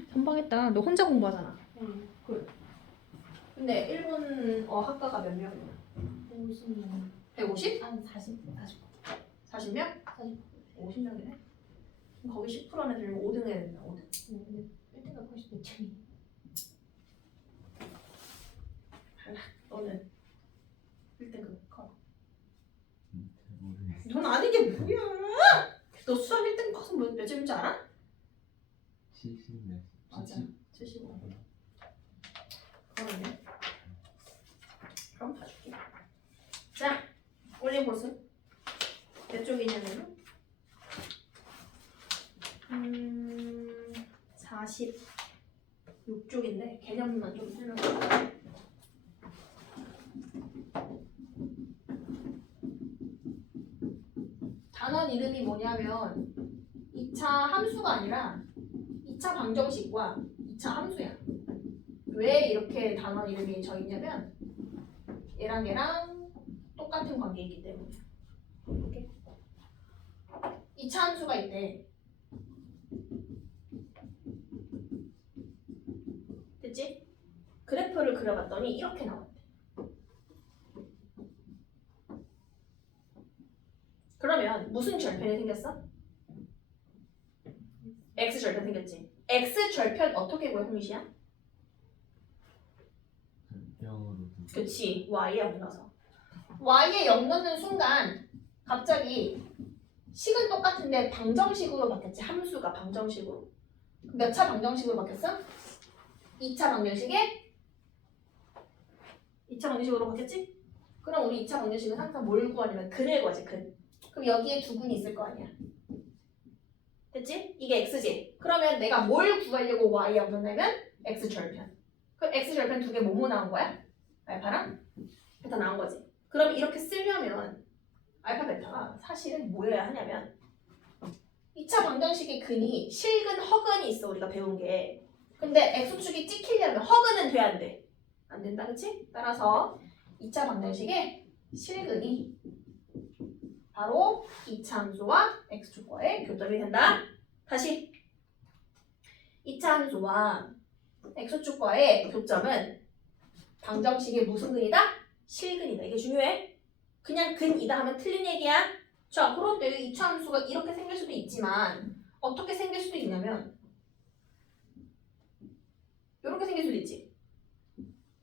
선방했다. 너 혼자 공부하잖아. 응. 그래. 근데 일본 학과가 몇 명이야? 50명. 150? 한 40. 40명? 50명이네. 그럼 거기 10%는 들면 5등 해야 된다. 5등. 근데 1등가 89점이. 너는 1등급 커. 모르겠어. 넌 아는 게 뭐야? 너 수학 1등 커서 몇 점인 줄 알아? 70몇. 맞아. 75. 그러네. 그럼 봐줄게. 자, 올림보스. 몇 쪽이냐면 46쪽인데 개념만 좀 설명해. 단원 이름이 뭐냐면 2차 함수가 아니라 2차 방정식과 2차 함수야. 왜 이렇게 단원 이름이 져 있냐면 얘랑 얘랑 똑같은 관계이기 때문이야. 이렇게 2차 함수가 있대. 됐지? 그래프를 그려봤더니 이렇게 나왔대. 그러면 무슨 절편이 생겼어? x 절편 생겼지. x 절편 어떻게 구해 홍시야? 병으로. 그치. y에 0 넣어서. y에 0 넣는 순간 갑자기 식은 똑같은데 방정식으로 바뀌었지. 함수가 방정식으로. 몇 차 방정식으로 바뀌었어? 2차 방정식에 2차 방정식으로 바뀌었지? 그럼 우리 2차 방정식은 항상 뭘 구하냐면 근을 구하지. 근. 그럼 여기에 두 근이 있을 거 아니야. 됐지? 이게 x지. 그러면 내가 뭘 구하려고 y에 0 넣냐면 x 절편. 그럼 x 절편 두 개 뭐뭐 나온 거야? 알파랑 베타 나온 거지. 그럼 이렇게 쓰려면 알파 베타가 사실은 뭐여야 하냐면 2차 방정식의 근이 실근 허근이 있어. 우리가 배운 게. 근데 x축이 찍히려면 허근은 돼야 안 돼. 안 된다. 그치? 따라서 2차 방정식의 실근이 바로 2차 함수와 x축과의 교점이 된다. 다시 2차 함수와 x축과의 교점은 방정식의 무슨 근이다? 실근이다. 이게 중요해. 그냥 근이다 하면 틀린 얘기야. 자, 그런데 2차 함수가 이렇게 생길 수도 있지만 어떻게 생길 수도 있냐면 이렇게 생길 수도 있지.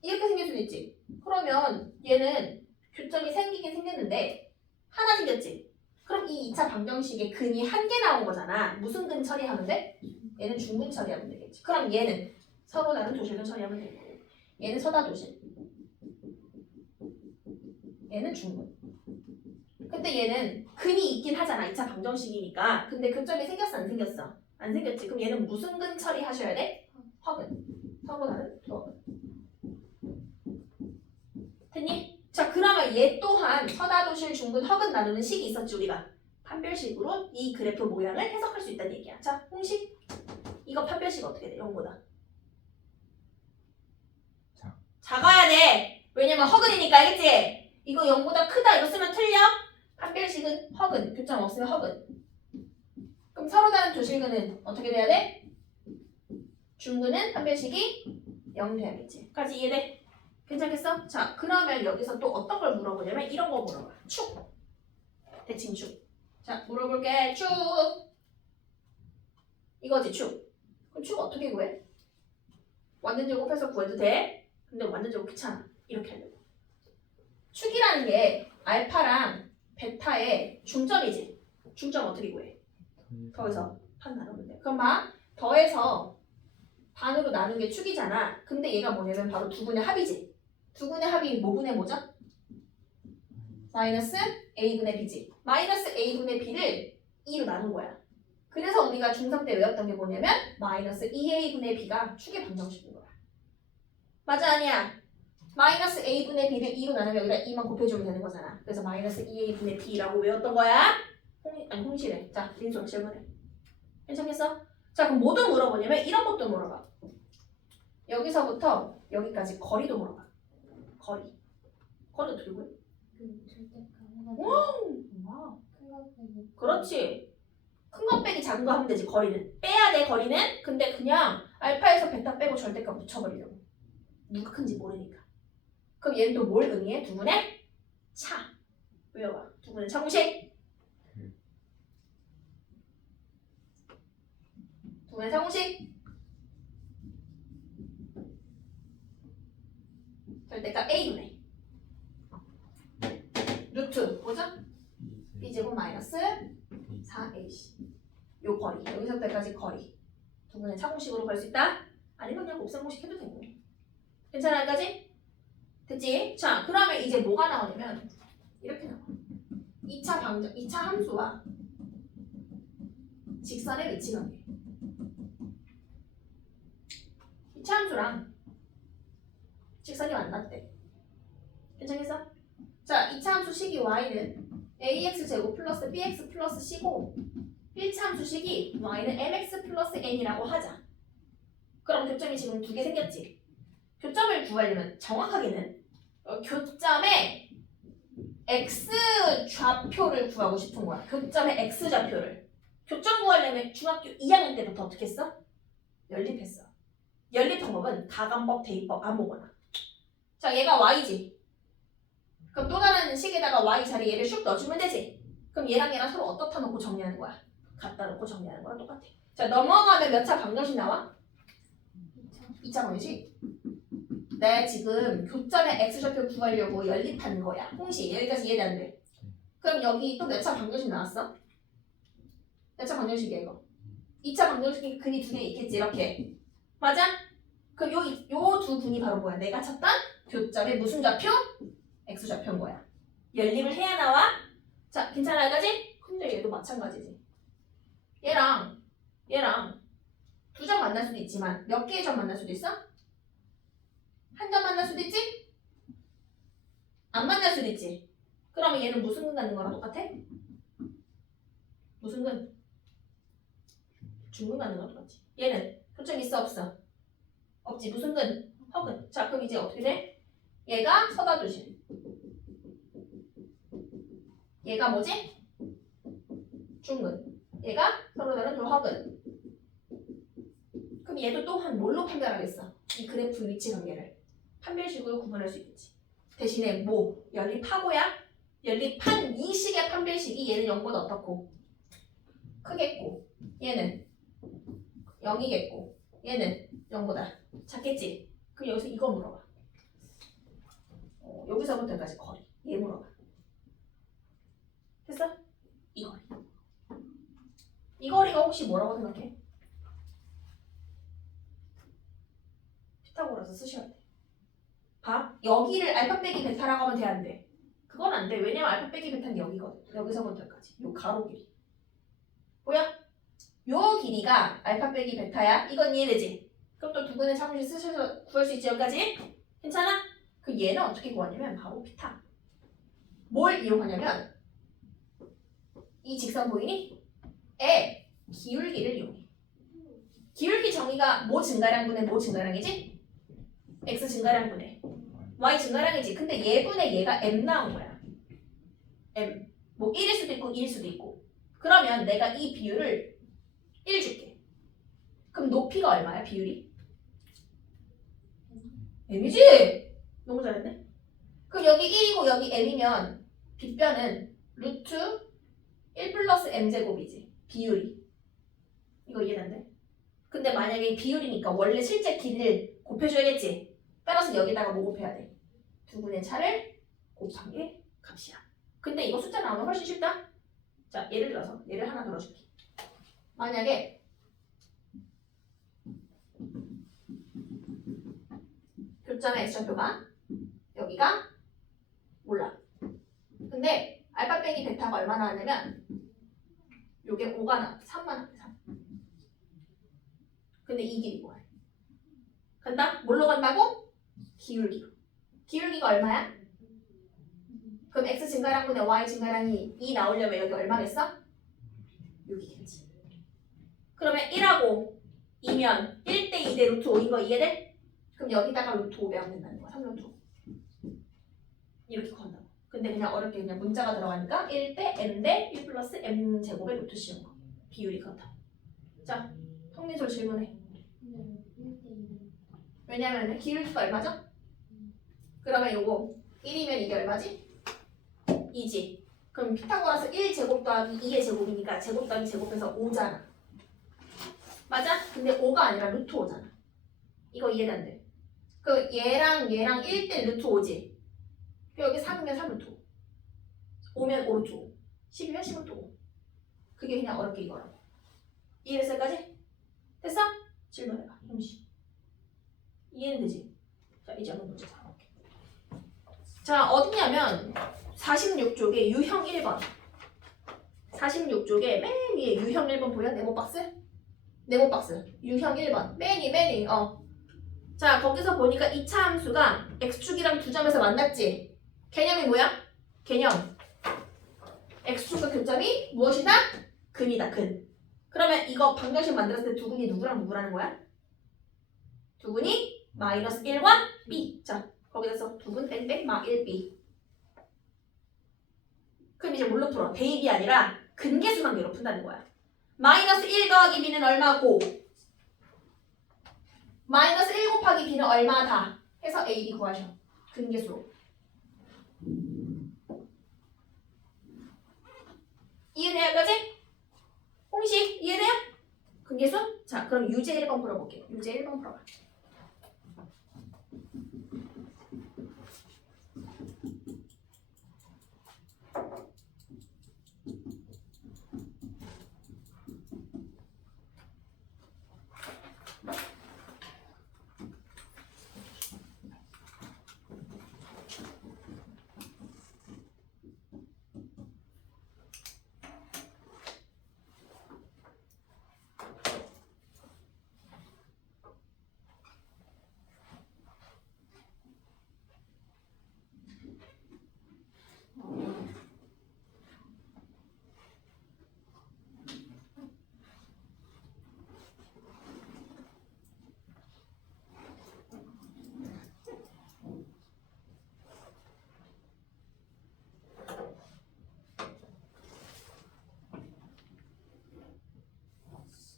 이렇게 생길 수도 있지. 그러면 얘는 교점이 생기긴 생겼는데 하나 생겼지. 그럼 이 2차 방정식의 근이 한 개 나온 거잖아. 무슨 근 처리하면 돼? 얘는 중근 처리하면 되겠지. 그럼 얘는 서로 다른 도실근 처리하면 되고 얘는 서다 도실. 얘는 중근. 근데 얘는 근이 있긴 하잖아. 2차 방정식이니까. 근데 교점이 생겼어? 안 생겼어? 안 생겼지. 그럼 얘는 무슨 근 처리하셔야 돼? 허근. 서로 다른 도허근. 됐니? 자, 그러면 얘 또한 서다도실 중근 허근 나누는 식이 있었지 우리가. 판별식으로 이 그래프 모양을 해석할 수 있다는 얘기야. 자, 공식. 이거 판별식 어떻게 돼? 0보다. 작아야 돼. 왜냐면 허근이니까. 알겠지? 이거 0보다 크다. 이거 쓰면 틀려. 판별식은 허근. 교점 없으면 허근. 그럼 서로 다른 도실근은 어떻게 돼야 돼? 중근은 판별식이 0 돼야겠지. 까지 이해돼? 괜찮겠어? 자, 그러면 여기서 또 어떤 걸 물어보냐면 이런 거 물어봐. 축. 대칭축. 자, 물어볼게. 축. 이거지, 축. 그럼 축 어떻게 구해? 완전 제곱해서 구해도 돼? 근데 완전 제곱 귀찮아. 이렇게 하려고. 축이라는 게 알파랑 베타의 중점이지. 중점 어떻게 구해? 더해서 반 나누면 돼. 그럼 봐. 더해서 반으로 나눈 게 축이잖아. 근데 얘가 뭐냐면 바로 두 분의 합이지. 두 분의 합이 뭐분의 뭐죠? 마이너스 a분의 b지. 마이너스 a분의 b를 2로 나눈 거야. 그래서 우리가 중3 때 외웠던 게 뭐냐면 마이너스 2a분의 b가 축의 방정식인 거야. 맞아 아니야? 마이너스 a분의 b를 2로 나누면 여기다 2만 곱해주면 되는 거잖아. 그래서 마이너스 2a분의 b라고 외웠던 거야. 홍실해. 자, 민수 질문해. 괜찮겠어? 자, 그럼 뭐도 물어보냐면 이런 것도 물어봐. 여기서부터 여기까지 거리도 물어봐. 거리. 거리 어떻게 구해? 그 절대값 해가지고. 오! 와. 클럽에서 그렇지. 큰 거 빼기 작은 거 하면 되지. 거리는 빼야 돼. 거리는. 근데 그냥 알파에서 베타 빼고 절대값 붙여버리려고. 누가 큰지 모르니까. 그럼 얘는 또 뭘 의미해? 두분의 차. 외워봐. 두분의 차 공식. 두분의 차 공식. 절대값 A분의 루트 뭐죠? B제곱 마이너스 4AC. 요 거리. 여기서 때까지 거리. 두분의 차 공식으로 볼 수 있다. 아니면 그냥 곱셈 공식 해도 되고. 괜찮아 여기까지? 됐지? 자, 그러면 이제 뭐가 나오냐면 이렇게 나와. 2차 함수와 직선의 위치 관계. 2차 함수랑 직선이 만났대. 괜찮겠어? 자, 2차 함수 식이 y는 ax제곱 플러스 bx 플러스 c고 1차 함수 식이 y는 mx 플러스 n이라고 하자. 그럼 교점이 지금 두 개 생겼지? 교점을 구하려면 정확하게는 교점의 x 좌표를 구하고 싶은 거야. 교점의 x 좌표를. 교점 구하려면 중학교 2학년 때부터 어떻게 했어? 연립했어. 연립 방법은 가감법, 대입법 아무거나. 자, 얘가 y지. 그럼 또 다른 식에다가 y 자리에 얘를 슉 넣어주면 되지. 그럼 얘랑 서로 어떻다 놓고 정리하는 거야? 갖다 놓고 정리하는 거랑 똑같아. 자, 넘어가면 몇 차 방정식 나와? 2차 방정식. 네, 지금 교점의 x좌표 구하려고 연립한 거야. 홍식. 여기까지 이해돼 안 돼? 그럼 여기 또 몇 차 방정식 나왔어? 몇 차 방정식이야 이거? 2차 방정식이 근이 두 개 있겠지 이렇게. 맞아? 그럼 요 두 근이 바로 뭐야? 내가 찾던 교점의 무슨 좌표? x좌표인 거야. 연립을 해야 나와? 자, 괜찮아 여기까지? 근데 얘도 마찬가지지. 얘랑 두 점 만날 수도 있지만 몇 개의 점 만날 수도 있어? 한 점 만날 수도 있지? 안 만날 수도 있지. 그러면 얘는 무슨 근 갖는 거랑 똑같아? 무슨 근? 중근 갖는 거랑 똑같지. 얘는 교점 있어 없어? 없지. 무슨 근? 허근. 자, 그럼 이제 어떻게 돼? 얘가 서다주실. 얘가 뭐지? 중근. 얘가 서로 다른 조허근. 그럼 얘도 또한 뭘로 판별하겠어? 이 그래프 위치 관계를 판별식으로 구분할 수 있겠지. 대신에 뭐 연립하고야 연립한 이 식의 판별식이 얘는 0보다 어떻고 크겠고 얘는 0이겠고 얘는 0보다 작겠지. 그럼 여기서 이거 물어봐. 여기서부터까지 거리. 얘 물어봐. 됐어? 이 거리. 이 거리가 혹시 뭐라고 생각해? 피타고라스 쓰셔야 돼. 봐. 여기를 알파 빼기 베타라고 하면 돼, 안 돼? 그건 안 돼. 왜냐면 알파 빼기 베타는 여기거든. 여기서부터까지. 요 가로 길이. 보여? 요 길이가 알파 빼기 베타야. 이건 이해되지? 그럼 또 두 분의 차공식 쓰셔서 구할 수 있지, 여기까지? 괜찮아? 그 얘는 어떻게 구하냐면 바로 피타. 뭘 이용하냐면 이 직선 보이니? 기울기를 이용해. 기울기 정의가 뭐 증가량분의 뭐 증가량이지? x 증가량분의 y 증가량이지. 근데 얘분의 얘가 m 나온 거야. m. 뭐 1일 수도 있고 2일 수도 있고. 그러면 내가 이 비율을 1 줄게. 그럼 높이가 얼마야 비율이? m이지? 너무 잘했네. 그럼 여기 1이고 여기 m이면 빗변은 루트 1 플러스 m제곱이지. 비율이. 이거 이해된대? 근데 만약에 비율이니까 원래 실제 길이를 곱해줘야겠지. 따라서 여기다가 뭐 곱해야 돼? 두 분의 차를 곱한 게 값이야. 근데 이거 숫자 나오면 훨씬 쉽다. 자, 예를 들어서 얘를 하나 들어줄게. 만약에 교점의 x좌표가 여기가 몰라. 근데 알파 빼기 베타가 얼마 나왔냐면 요게 5가 나왔대. 3만 나왔대. 3. 근데 이 길이 뭐야? 간다? 뭘로 간다고? 기울기로. 기울기가 얼마야? 그럼 x 증가량분의 y 증가량이 2 나오려면 여기 얼마겠어? 여기겠지. 그러면 1하고 2면 1대 2대 루트 5인 거 이해돼? 그럼 여기다가 루트 5 배우면 된다는 거야. 3루트 5. 이렇게 구한다고. 근데 그냥 어렵게 그냥 문자가 들어가니까 1대 m 대 1 플러스 m 제곱의 루트 씌운 거. 비율이 그렇다. 자, 성민솔 질문해. 근데 1대1은 왜냐면 기울기가 얼마죠? 그러면 요거 1이면 이게 얼마지? 2지. 그럼 피타고라스 1제곱 더하기 2의 제곱이니까 제곱 더하기 제곱해서 5잖아. 맞아? 근데 5가 아니라 루트 5잖아. 이거 이해가 안 돼. 그 얘랑 1대 루트 5지. 여기 3이면 3루트 5. 5면 5루트 5. 10이면 10루트 5. 그게 그냥 어렵게 이거라고. 이해됐어 여기까지? 됐어? 질문해봐. 형씨. 이해는 되지? 자 이제 한번 문제 잡아볼게. 자 어디냐면 46쪽에 유형 1번. 46쪽에 맨 위에 유형 1번 보여? 네모박스? 네모박스. 유형 1번. 맨 위. 자 거기서 보니까 이차 함수가 x축이랑 두 점에서 만났지? 개념이 뭐야? 개념. x축과 교점이 무엇이다? 근이다 근. 그러면 이거 방정식 만들었을 때 두근이 누구랑 누구라는 거야? 두근이 마이너스 1과 b. 자 거기서 두근 땡땡 마 1b. 그럼 이제 뭘로 풀어? 대입이 아니라 근계수 관계로 푼다는 거야. 마이너스 1 더하기 b는 얼마고 마이너스 1 곱하기 b는 얼마다 해서 a, b 구하셔. 근계수로. 이해돼요 여기까지? 공식 이해돼요? 근계수? 자 그럼 유제 1번 풀어볼게요. 유제 1번 풀어봐.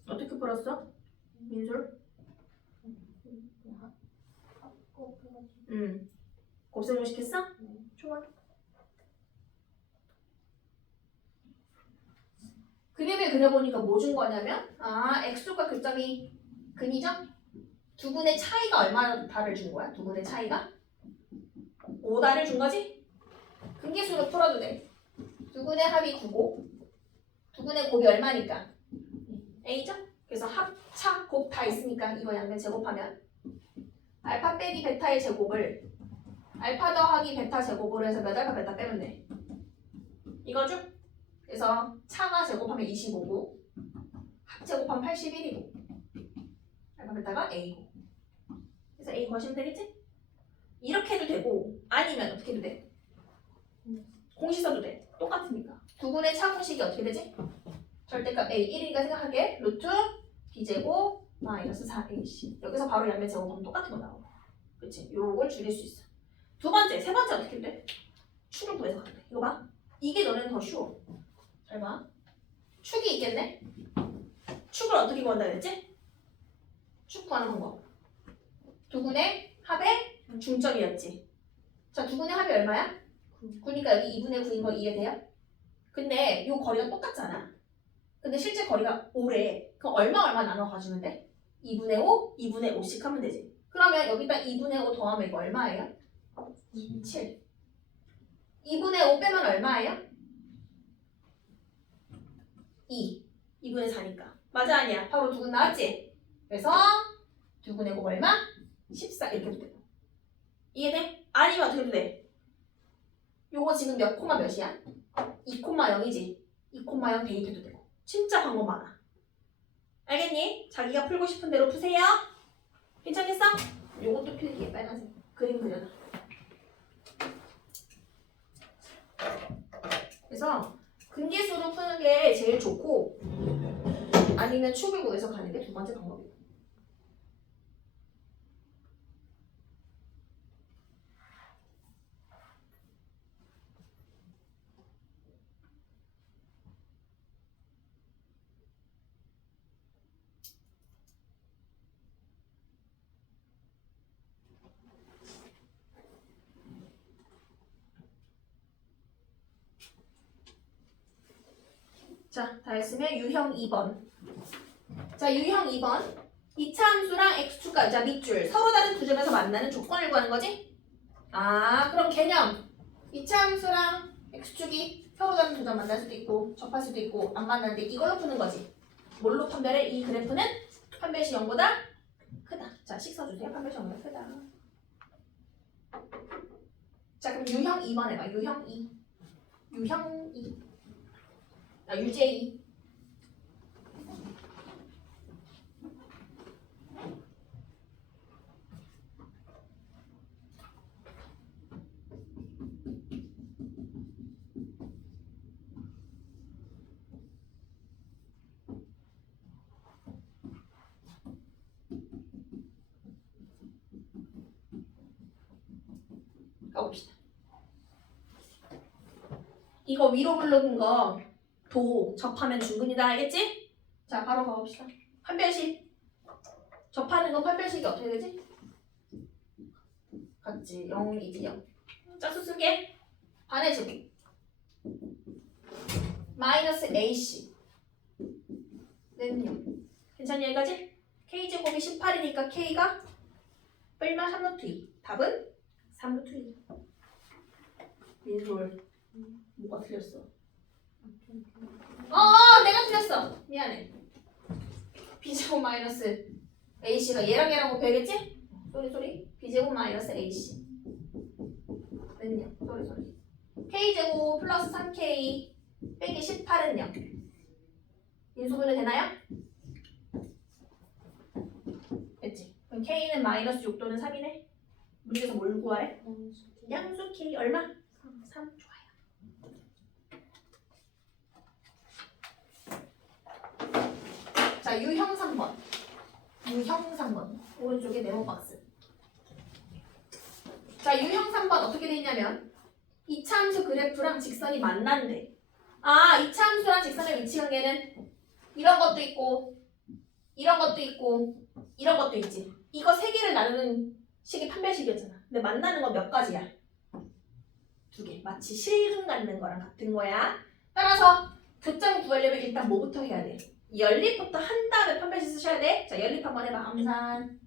어떻게 풀었어? 민솔? 곱셈을 시켰어? 좋아. 그림을 그려보니까 뭐 준 거냐면 x축과 교점이 근이죠? 두 분의 차이가 얼마다를 준 거야? 두 분의 차이가? 5다를 준 거지? 근계수로 풀어도 돼. 두 분의 합이 9고 두 분의 곱이 얼마니까? a죠? 그래서 합, 차, 곱 다 있으니까 이거 양면 제곱하면 알파 빼기 베타의 제곱을 알파 더하기 베타 제곱으로 해서 몇 알파 베타 빼면 돼. 이거죠? 그래서 차가 제곱하면 25고 합 제곱하면 81이고 알파 베타가 a고 그래서 a 구하시면 되겠지? 이렇게 해도 되고 아니면 어떻게 해도 돼? 공식 써도 돼. 똑같으니까. 두 분의 차 공식이 어떻게 되지? 절대값 a 1이니까 생각하게 루트 b제곱 마이너스 4ac 여기서 바로 양면 제곱하면 똑같은 거 나오고 그치? 요걸 줄일 수 있어. 두 번째, 세 번째 어떻게 돼? 축을 구해서 가면 돼. 이거 봐. 이게 너네는 더 쉬워. 잘 봐. 축이 있겠네? 축을 어떻게 구한다 그랬지? 축 구하는 방법. 두 분의 합의 중점이었지. 자, 두 분의 합이 얼마야? 9니까 여기 2분의 9인 거 이해돼요? 근데 요 거리가 똑같잖아. 근데 실제 거리가 5래. 그럼 얼마 나눠 가주면 돼? 2분의 5, 2분의 5씩 하면 되지. 그러면 여기다 2분의 5 더하면 이거 얼마예요? 7. 2분의 5 빼면 얼마예요? 2. 2분의 4니까. 맞아 아니야? 바로 두근 나왔지? 그래서 두근의 곱 얼마? 14 이렇게 해도 돼. 이해돼? 아니면 어떻게 해도 돼? 요거 지금 몇 코마 몇이야? 2,0이지? 2,0 대입해도 되고. 진짜 방법 많아. 알겠니? 자기가 풀고 싶은 대로 푸세요. 괜찮겠어? 요것도 필기해. 빨간색. 그림 그려놔. 그래서 근계수로 푸는 게 제일 좋고 아니면 축을 구해서 가는 게 두 번째 방법이에요. 자, 다 했으면 유형 2번. 자, 유형 2번. 이차 함수랑 x축과 자 밑줄 서로 다른 두 점에서 만나는 조건을 구하는 거지? 아, 그럼 개념. 이차 함수랑 x축이 서로 다른 두 점 만날 수도 있고 접할 수도 있고 안 만나는데 이걸로 푸는 거지. 뭘로 판별해? 이 그래프는 판별식 0보다 크다. 자, 식 써주세요. 판별식 0보다 크다. 자, 그럼 유형 2번 해봐. 유형 2. 유형 2. 아, 유제2. 가봅시다. 이거 위로 부르는 거 도 접하면 중근이다 알겠지? 자, 바로 가봅시다. 판별식. 접하는 거 판별식이 어떻게 되지? 같지. 0이지 0. 짝수 쓸게. 반의 제곱. 마이너스 AC. 는 0. 괜찮니 여기까지? K제곱이 18이니까 K가 뿔마 3루트 2. 답은 3루트 2. 민솔. 뭐가 틀렸어? 내가 틀렸어. 미안해. B제곱 마이너스 AC가 얘랑 곱해야겠지? 소리. B제곱 마이너스 AC. 는 0. 소리. K제곱 플러스 3K 빼기 18은 0. 인수분해 되나요? 됐지? 그럼 K는 마이너스 6 또는 3이네? 문제에서 뭘 구하래? 양수 K 얼마? 3 좋아요. 자, 유형 3번. 유형 3번. 오른쪽에 네모 박스. 자, 유형 3번 어떻게 돼 있냐면 이차 함수 그래프랑 직선이 만난대. 아, 이차 함수랑 직선의 위치 관계는 이런 것도 있고 이런 것도 있고 이런 것도 있지. 이거 세 개를 나누는 식이 판별식이었잖아. 근데 만나는 건 몇 가지야? 2개. 마치 실근 갖는 거랑 같은 거야. 따라서 교점 구하려면 일단 뭐부터 해야 돼? 연립부터 한 다음에 판별식 쓰셔야 돼. 자, 연립 한번 해봐. 암산.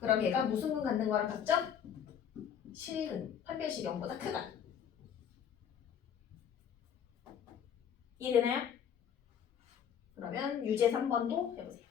그럼 얘가 무슨 근 갖는 거랑 같죠? 실근. 판별식 0보다 크다. 이해되나요? 그러면 유제 3번도 해보세요.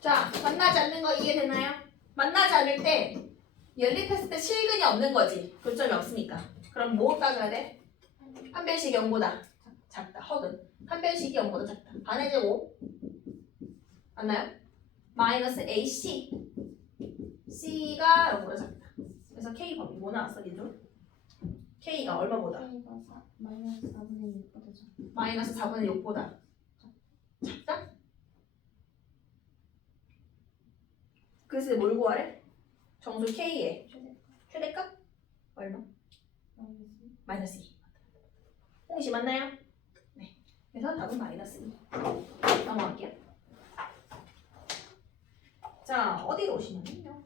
자, 만나지 않는 거 이해되나요? 만나지 않을 때 연립했을 때 실근이 없는 거지. 교점이 없으니까. 그럼 뭐 따져야 돼? 판별식이 0보다 작다. 허근. 판별식이 0보다 작다. 반의 제곱. 맞나요? 마이너스 AC. C가 0보다 작다. 그래서 K 범위 뭐 나왔어, 니들? K가 얼마보다? 마이너스 4분의 6보다 작다. 마이너스 4분의 6보다 작다? 그래서 뭘 구하래? 정수 K의 최대값? 얼마? 마이너스 2. 홍시 맞나요? 네. 그래서 답은 마이너스 2. 넘어갈게요. 자, 어디로 오시냐면요.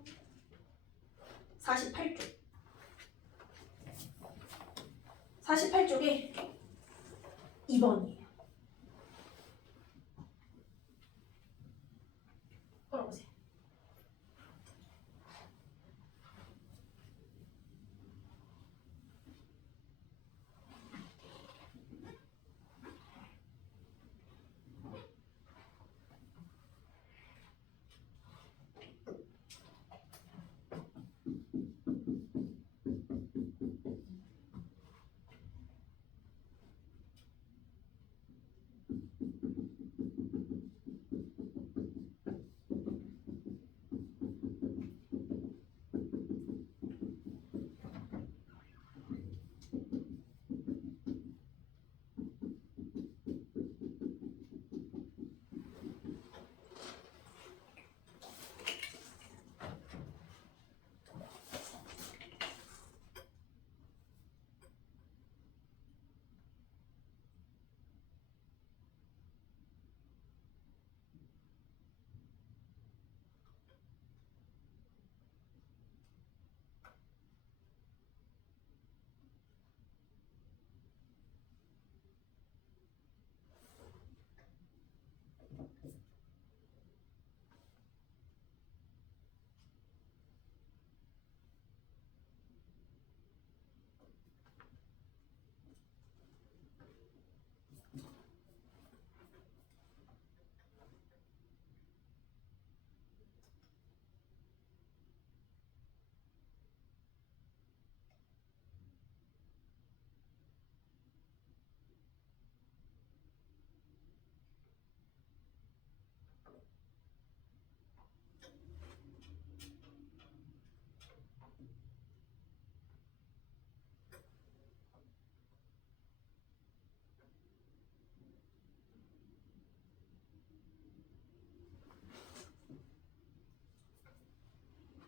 48쪽. 48쪽에 2번이에요. 풀어보세요.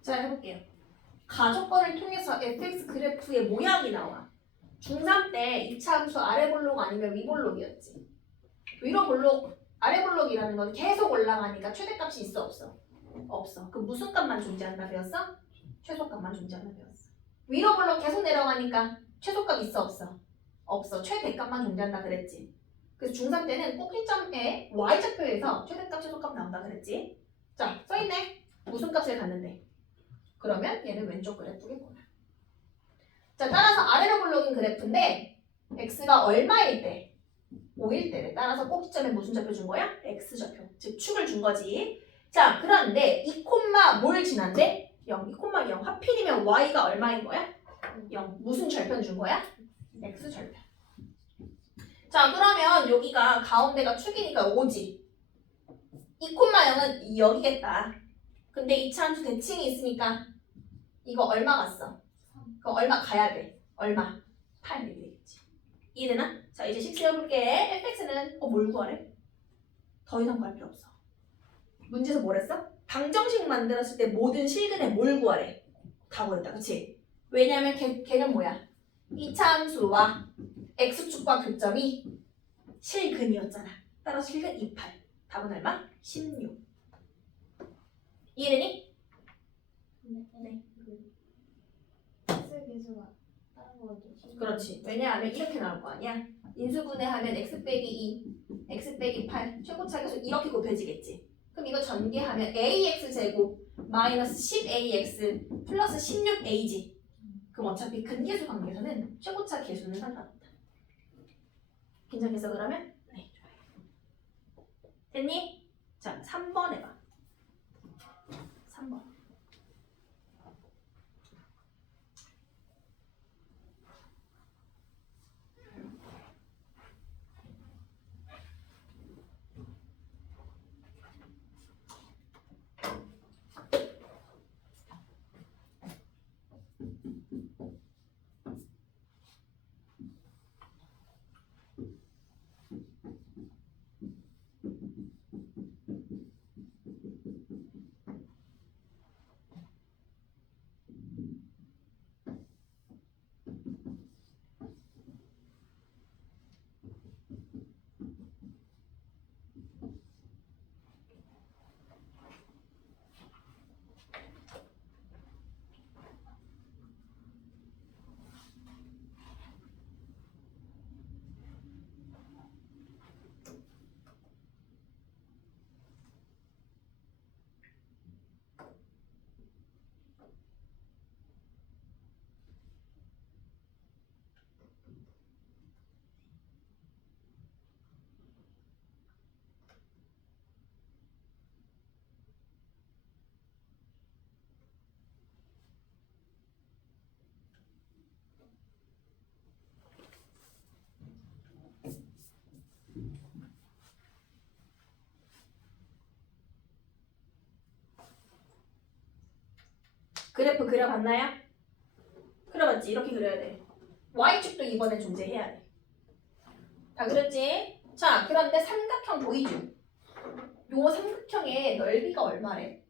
자, 해볼게요. 가족권을 통해서 fx 그래프의 모양이 나와. 중3 때 2차 함수 아래 볼록 아니면 위 볼록이었지. 위로 볼록, 아래 볼록이라는 건 계속 올라가니까 최대값이 있어 없어? 없어. 그 무슨 값만 존재한다 배웠어? 최소값만 존재한다 배웠어. 위로 볼록 계속 내려가니까 최소값 있어 없어? 없어. 최대값만 존재한다 그랬지. 그래서 중3 때는 꼭 일점에 y좌표에서 최대값 최소값 나온다 그랬지. 자, 써있네. 무슨 값을 갖는데? 그러면 얘는 왼쪽 그래프겠구나. 자, 따라서 아래로 볼록인 그래프인데 x가 얼마일 때? 5일 때를 따라서 꼭지점에 무슨 좌표 준 거야? x좌표. 즉 축을 준 거지. 자, 그런데 2, 뭘 지난데? 0, 2,0 하필이면 y가 얼마인 거야? 0. 무슨 절편 준 거야? x절편. 자, 그러면 여기가 가운데가 축이니까 5지. 2,0은 여기겠다. 근데 이차함수 대칭이 있으니까 이거 얼마 갔어? 그럼 얼마 가야 돼? 얼마? 8 이렇게 되겠지. 이해되나? 자, 이제 식수해볼게. fx는 뭘 구하래? 더 이상 구할 필요 없어. 문제에서 뭘 했어? 방정식 만들었을 때 모든 실근에 뭘 구하래? 다 구했다. 그치? 왜냐면 걔는 뭐야? 이차함수와 x축과 교점이 실근이었잖아. 따라서 실근 28. 답은 얼마? 16. 이해되니? 네. x 계수가 다른 거죠. 그렇지. 왜냐하면 이렇게 나올 거 아니야. 인수분해하면 x 빼기 2, x 빼기 8, 최고차 계수 이렇게 곱해지겠지. 그럼 이거 전개하면 ax 제곱 마이너스 10ax 플러스 16a지. 그럼 어차피 근계수 관계에서는 최고차 계수는 상관없다. 괜찮겠어 그러면? 네, 좋아요. 됐니? 자, 3번 해봐. 3번. 그래프 그려봤나요? 그려봤지? 이렇게 그려야 돼. Y축도 이번엔 존재해야 돼. 다 그렸지? 자, 그런데 삼각형 보이죠? 요 삼각형의 넓이가 얼마래?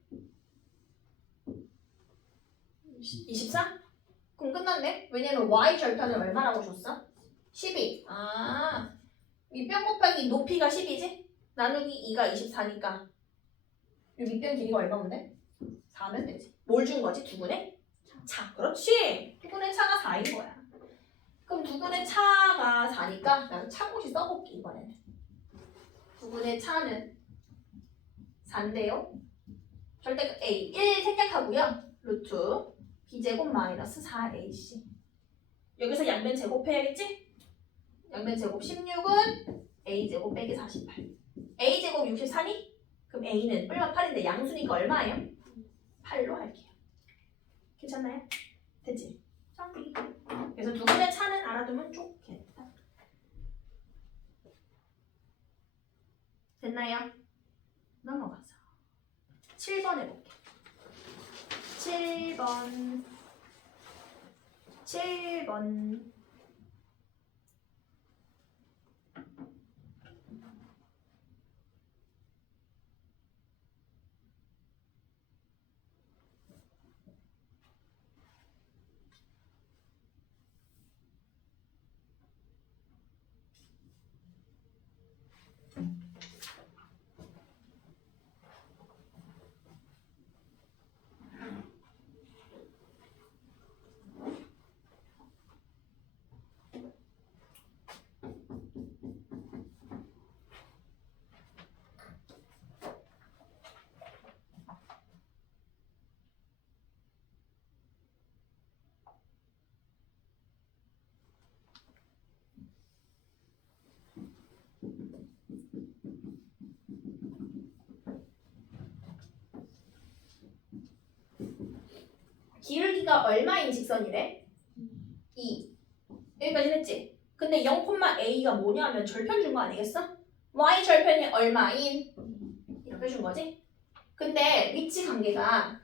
24? 그럼 끝났네? 왜냐면 Y 절편을 얼마라고 줬어? 12. 아, 밑변 곱하기 높이가 10이지? 나누기 2가 24니까 이 밑변 길이가 얼마인데? 4면 되지. 뭘 준 거지? 두근의 차. 그렇지. 두근의 차가 4인 거야. 그럼 두근의 차가 4니까 나는 차고시 써볼게 이번에는. 두근의 차는 4인데요. 절대 A 1 생략하고요. 루트 b제곱 마이너스 4ac. 여기서 양변 제곱해야겠지? 양변 제곱 16은 a제곱 빼기 48. a제곱 64니? 그럼 a는 얼마 8인데 양수니까 얼마예요? 8로 할게요. 괜찮나요? 됐지? 정리. 그래서 두분의 차는 알아두면 좋겠다. 됐나요? 넘어가서 7번 해볼게. 7번 기울기가 얼마인 직선이래? 2. 여기까지 했지? 근데 0,a가 뭐냐면 절편 준 거 아니겠어? y 절편이 얼마인? 이렇게 준 거지? 근데 위치 관계가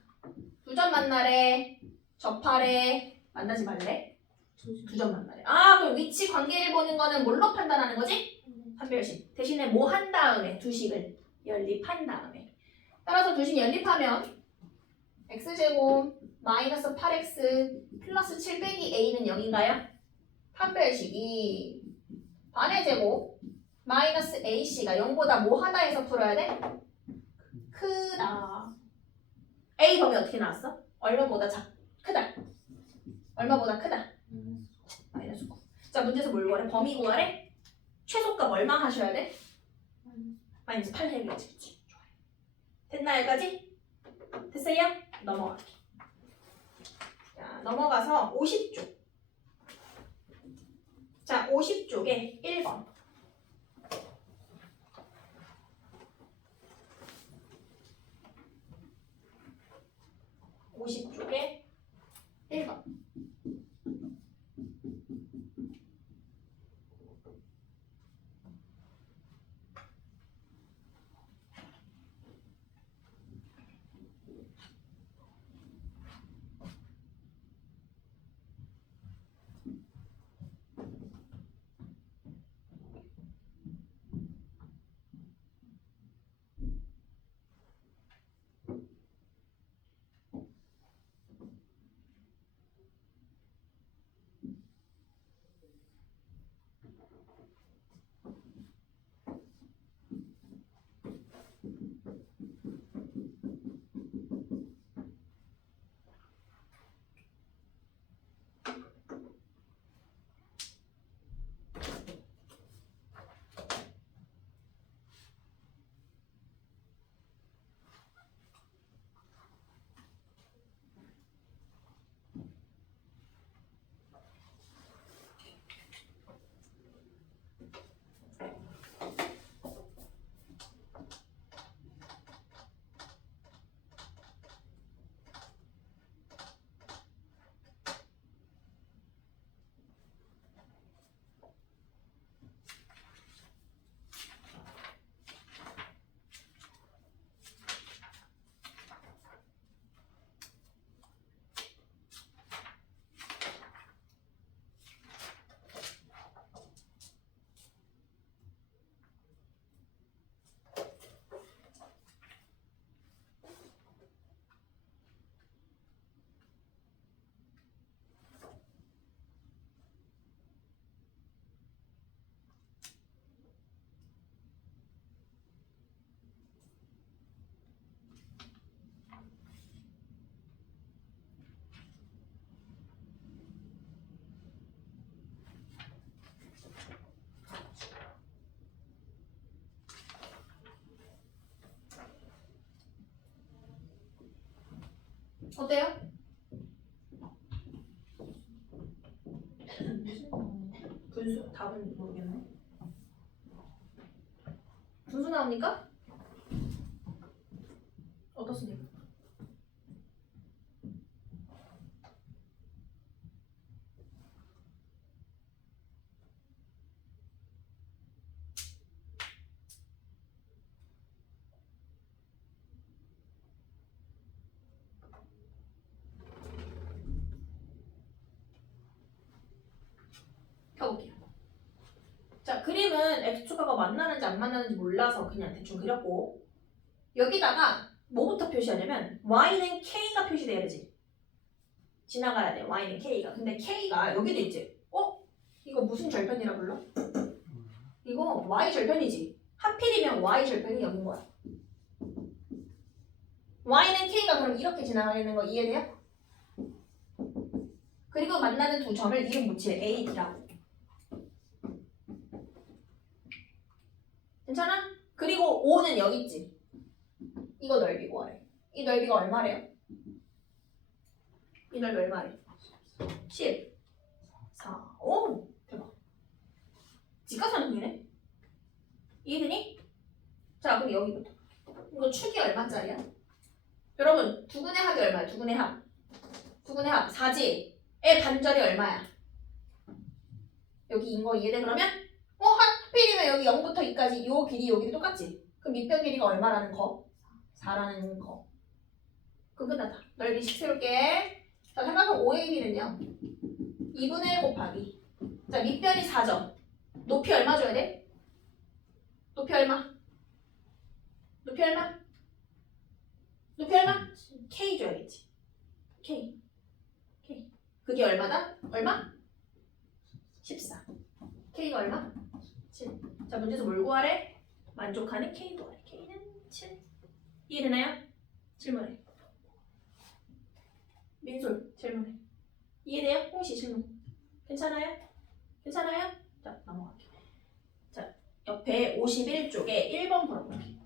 두 점 만나래? 접하래? 만나지 말래? 두 점 만나래. 아, 그럼 위치 관계를 보는 거는 뭘로 판단하는 거지? 판별식. 대신에 뭐 한 다음에 두식을 연립한 다음에. 따라서 두식 연립하면 x제곱 마이너스 8x 플러스 7 빼기 a는 0인가요? 판별식이 반의 제곱 마이너스 ac가 0보다 뭐 하나에서 풀어야 돼? 크다. a 범위 어떻게 나왔어? 얼마보다 크다. 얼마보다 크다. 마이너스 9. 자, 문제에서 뭘 구하래? 범위 구하래? 최소값 얼마 하셔야 돼? 마이너스 8 해야겠지. 그치? 좋아요. 됐나 여기까지? 됐어요? 넘어갈게. 자, 넘어가서 50쪽. 자, 50쪽에 1번. 50쪽에 1번. 어때요? 분수 답은 모르겠네. 분수 나옵니까? 어떻습니까? 펴볼게요. 자, 그림은 x축하고 만나는지 안 만나는지 몰라서 그냥 대충 그렸고 여기다가 뭐부터 표시하냐면 y는 k가 표시돼야 되지. 지나가야 돼. y는 k가. 근데 k가 여기도 있지. 이거 무슨 절편이라 불러? 이거 y 절편이지. 하필이면 y 절편이 여긴 거야. y는 k가 그럼 이렇게 지나가는 거 이해돼요? 그리고 만나는 두 점을 이름 붙일 a, b라고. 괜찮아? 그리고 5는 여기 있지. 이거 넓이 구하래. 이 넓이가 얼마래요? 이 넓이 얼마래? 14. 오! 대박. 직각하는 중이네? 이해되니? 자, 그럼 여기부터. 이거 축이 얼마짜리야? 여러분, 두근의 합이 얼마야? 두근의 합. 두근의 합 4지. 의 반절이 얼마야? 여기인 거 이해돼? 그러면 하필이면 여기 0부터 2까지 요 길이 여기도 똑같지? 그럼 밑변 길이가 얼마라는 거? 4라는 거. 그럼 끝났다. 넓이식 세울게. 자, 삼각형 OAB는요 2분의 1 곱하기. 자, 밑변이 4점. 높이 얼마 줘야 돼? 높이 얼마? 높이 얼마? 높이 얼마? K 줘야겠지. K. 그게 얼마다? 얼마? 14. K가 얼마? 7. 자, 문제에서 뭘 구하래? 만족하는 K 구하래. K는 7. 이해되나요? 질문해. 민솔 질문해. 이해돼요? 홍시 질문. 괜찮아요? 괜찮아요? 자, 넘어갈게요. 자, 옆에 51쪽에 1번 물어볼게요.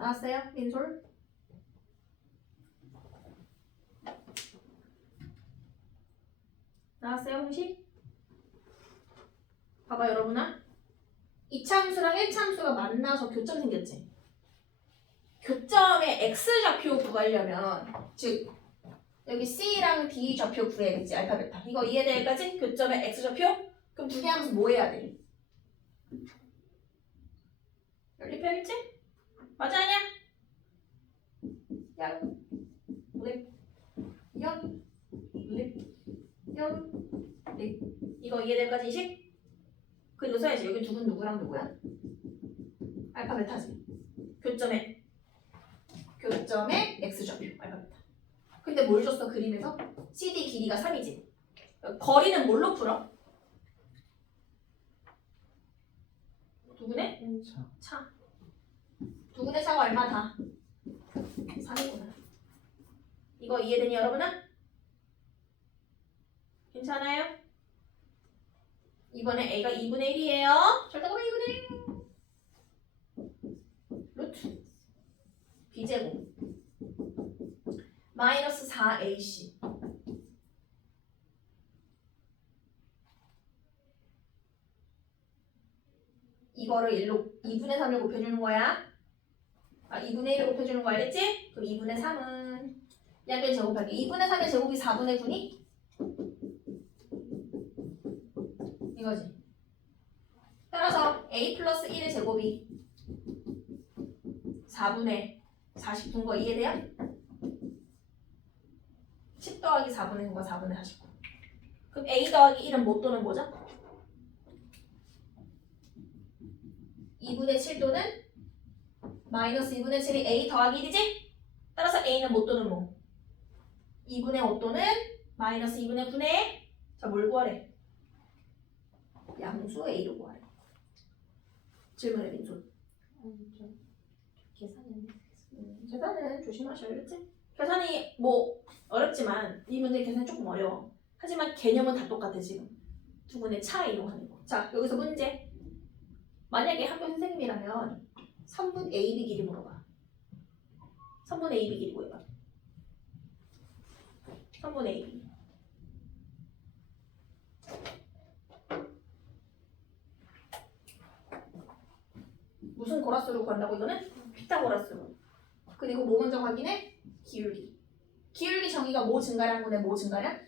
나왔어요? 민솔? 나왔어요? 홍시? 봐봐 여러분아. 이차함수랑 1차함수가 만나서 교점 생겼지? 교점의 x좌표 구하려면 즉 여기 c랑 d 좌표 구해야겠지. 알파 베타. 이거 이해돼야지? 교점의 x좌표? 그럼 두 개 하면서 뭐 해야 돼? 연립해야겠지? 맞아 아니야? 야, 립, 연, 립, 연, 립. 이거 이해될까지 이식? 그리고 써야지. 여기 누군 누구랑 누구야? 알파 베타지. 교점의 x좌표 알파 베타. 근데 뭘 줬어 그림에서? CD 길이가 3이지. 거리는 뭘로 풀어? 누구네? 차. 두근의 차가 얼마다? 3이구나. 이거 이해되니 여러분은? 괜찮아요? 이번에 a가 2분의 1이에요. 절대값은 2분의 1. 루트 b제곱 마이너스 4ac 이거를 2분의 3을 곱해주는 거야. 2분의 1을 곱해주는 거 알겠지? 그럼 2분의 3은 양변 제곱할게. 2분의 3의 제곱이 4분의 9니? 이거지. 따라서 a 플러스 1의 제곱이 4분의 49인 거 이해돼요? 10 더하기 4분의 9가 4분의 49. 그럼 a 더하기 1은 뭐 또는 뭐죠? 2분의 7 또는 마이너스 2분의 7이 a 더하기 1이지? 따라서 a는 뭐 또는 뭐? 2분의 5 또는 마이너스 2분의 9네. 자, 뭘 구하래? 양수 a로 구하래. 질문해 민수. 계산했네. 계산은 조심하셔야겠지? 계산이 뭐 어렵지만 이 문제 계산이 조금 어려워. 하지만 개념은 다 똑같아 지금. 두 분의 차이로 하는 거. 자, 여기서 문제. 만약에 학교 선생님이라면 3분 AB 길이 물어봐. 3분 AB 길이 구해봐. 3분 AB. 무슨 고라스로 구한다고 이거는? 피타고라스로. 그리고 뭐 먼저 확인해? 기울기. 기울기 정의가 뭐 증가량 분의 뭐 증가량?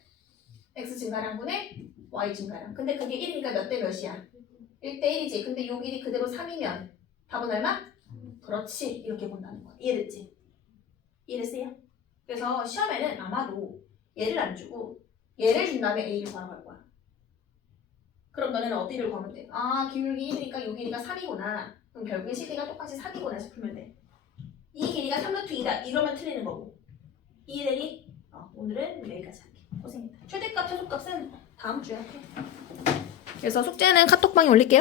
x 증가량 분의 y 증가량. 근데 그게 1이니까 몇 대 몇이야? 1대 1이지. 근데 요 길이 그대로 3이면 답은 얼마? 그렇지. 이렇게 본다는 거야. 이해됐지? 이해됐어요? 그래서 시험에는 아마도 얘를 안 주고 얘를 준 다음에 a를 구하러 갈 거야. 그럼 너네는 어디를 구하면 돼? 아, 기울기 1이니까 요 길이가 3이구나. 그럼 결국에 CD가 똑같이 3이구나 싶으면 돼. 이 길이가 3루트 2다. 이러면 틀리는 거고. 이해되니? 오늘은 여기까지 할게. 고생했다. 최대값, 최소값은 다음 주에 할게. 그래서 숙제는 카톡방에 올릴게요.